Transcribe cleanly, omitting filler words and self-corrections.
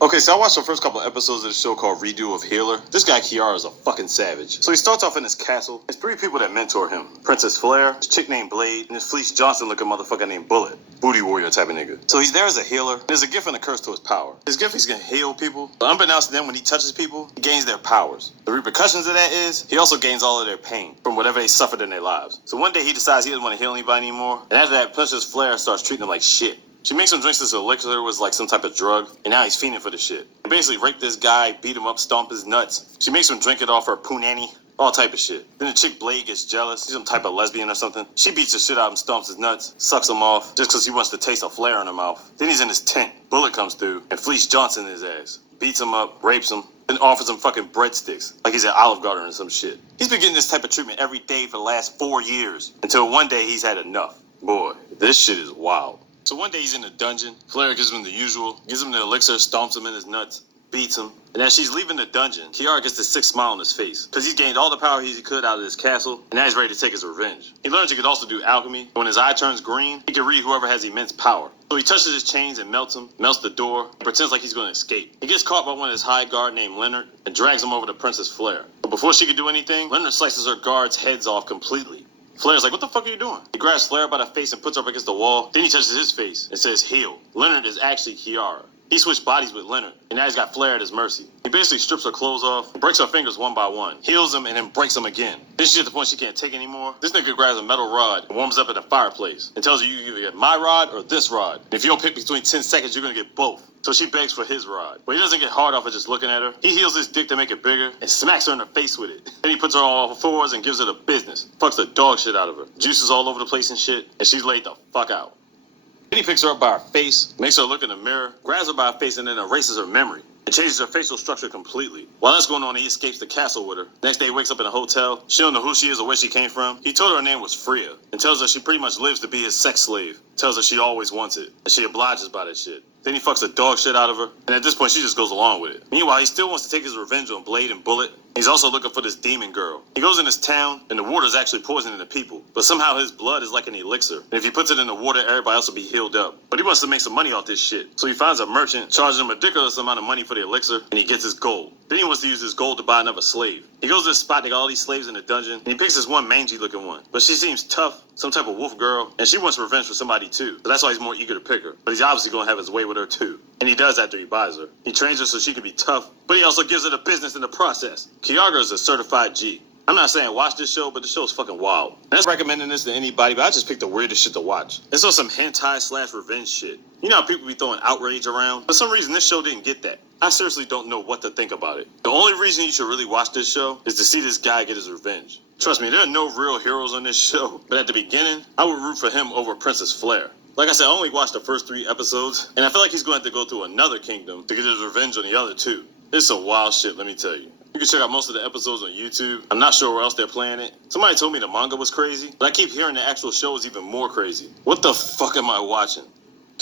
Okay, so I watched the first couple of episodes of the show called Redo of Healer. This guy Kiara is a fucking savage. So he starts off in his castle. There's three people that mentor him. Princess Flair, this chick named Blade, and this Fleece Johnson looking motherfucker named Bullet. Booty warrior type of nigga. So he's there as a healer. There's a gift and a curse to his power. His gift, he's gonna heal people. But unbeknownst to them, when he touches people, he gains their powers. The repercussions of that is, he also gains all of their pain from whatever they suffered in their lives. So one day he decides he doesn't want to heal anybody anymore. And after that, Princess Flair starts treating him like shit. She makes him drink this elixir, was like some type of drug, and now he's fiending for the shit. He basically raped this guy, beat him up, stomp his nuts. She makes him drink it off her punani, all type of shit. Then the chick Blade gets jealous. She's some type of lesbian or something. She beats the shit out of him, stomps his nuts, sucks him off, just because he wants to taste a flare in her mouth. Then he's in his tent. Bullet comes through, and Fleece Johnson in his ass. Beats him up, rapes him, then offers him fucking breadsticks, like he's at Olive Garden or some shit. He's been getting this type of treatment every day for the last 4 years, until one day he's had enough. Boy, this shit is wild. So one day he's in a dungeon. Flair gives him the usual, gives him the elixir, stomps him in his nuts, beats him. And as she's leaving the dungeon, Kiara gets this sick smile on his face, because he's gained all the power he could out of his castle, and now he's ready to take his revenge. He learns he could also do alchemy. When his eye turns green, he can read whoever has immense power. So he touches his chains and melts them, melts the door, and pretends like he's going to escape. He gets caught by one of his high guard named Leonard, and drags him over to Princess Flair. But before she could do anything, Leonard slices her guards' heads off completely. Flair's like, what the fuck are you doing? He grabs Flair by the face and puts her up against the wall. Then he touches his face and says, heal. Leonard is actually Kiara. He switched bodies with Leonard, and now he's got Flair at his mercy. He basically strips her clothes off, breaks her fingers one by one, heals them, and then breaks them again. Then she's at the point she can't take anymore. This nigga grabs a metal rod and warms up at a fireplace and tells her you either get my rod or this rod. And if you don't pick between 10 seconds, you're gonna get both. So she begs for his rod. But he doesn't get hard off of just looking at her. He heals his dick to make it bigger and smacks her in the face with it. Then he puts her on all fours and gives her the business. Fucks the dog shit out of her. Juices all over the place and shit, and she's laid the fuck out. Then he picks her up by her face, makes her look in the mirror, grabs her by her face, and then erases her memory, and changes her facial structure completely. While that's going on, he escapes the castle with her. Next day, he wakes up in a hotel. She don't know who she is or where she came from. He told her name was Freya, and tells her she pretty much lives to be his sex slave. Tells her she always wants it, and she obliges by that shit. Then he fucks the dog shit out of her, and at this point, she just goes along with it. Meanwhile, he still wants to take his revenge on Blade and Bullet. He's also looking for this demon girl. He goes in his town, and the water is actually poisoning the people. But somehow his blood is like an elixir. And if he puts it in the water, everybody else will be healed up. But he wants to make some money off this shit. So he finds a merchant, charges him a ridiculous amount of money for the elixir, and he gets his gold. Then he wants to use his gold to buy another slave. He goes to this spot, they got all these slaves in the dungeon, and he picks this one mangy looking one. But she seems tough, some type of wolf girl, and she wants revenge for somebody too. So that's why he's more eager to pick her. But he's obviously gonna have his way with her too. And he does after he buys her. He trains her so she can be tough, but he also gives her the business in the process. Kiara is a certified G. I'm not saying watch this show, but the show is fucking wild. And that's recommending this to anybody, but I just picked the weirdest shit to watch. It's on some hentai/revenge shit. You know how people be throwing outrage around? For some reason, this show didn't get that. I seriously don't know what to think about it. The only reason you should really watch this show is to see this guy get his revenge. Trust me, there are no real heroes on this show, but at the beginning, I would root for him over Princess Flair. Like I said, I only watched the first 3 episodes, and I feel like he's going to have to go through another kingdom to get his revenge on the other 2. It's some wild shit, let me tell you. You can check out most of the episodes on YouTube. I'm not sure where else they're playing it. Somebody told me the manga was crazy, but I keep hearing the actual show is even more crazy. What the fuck am I watching?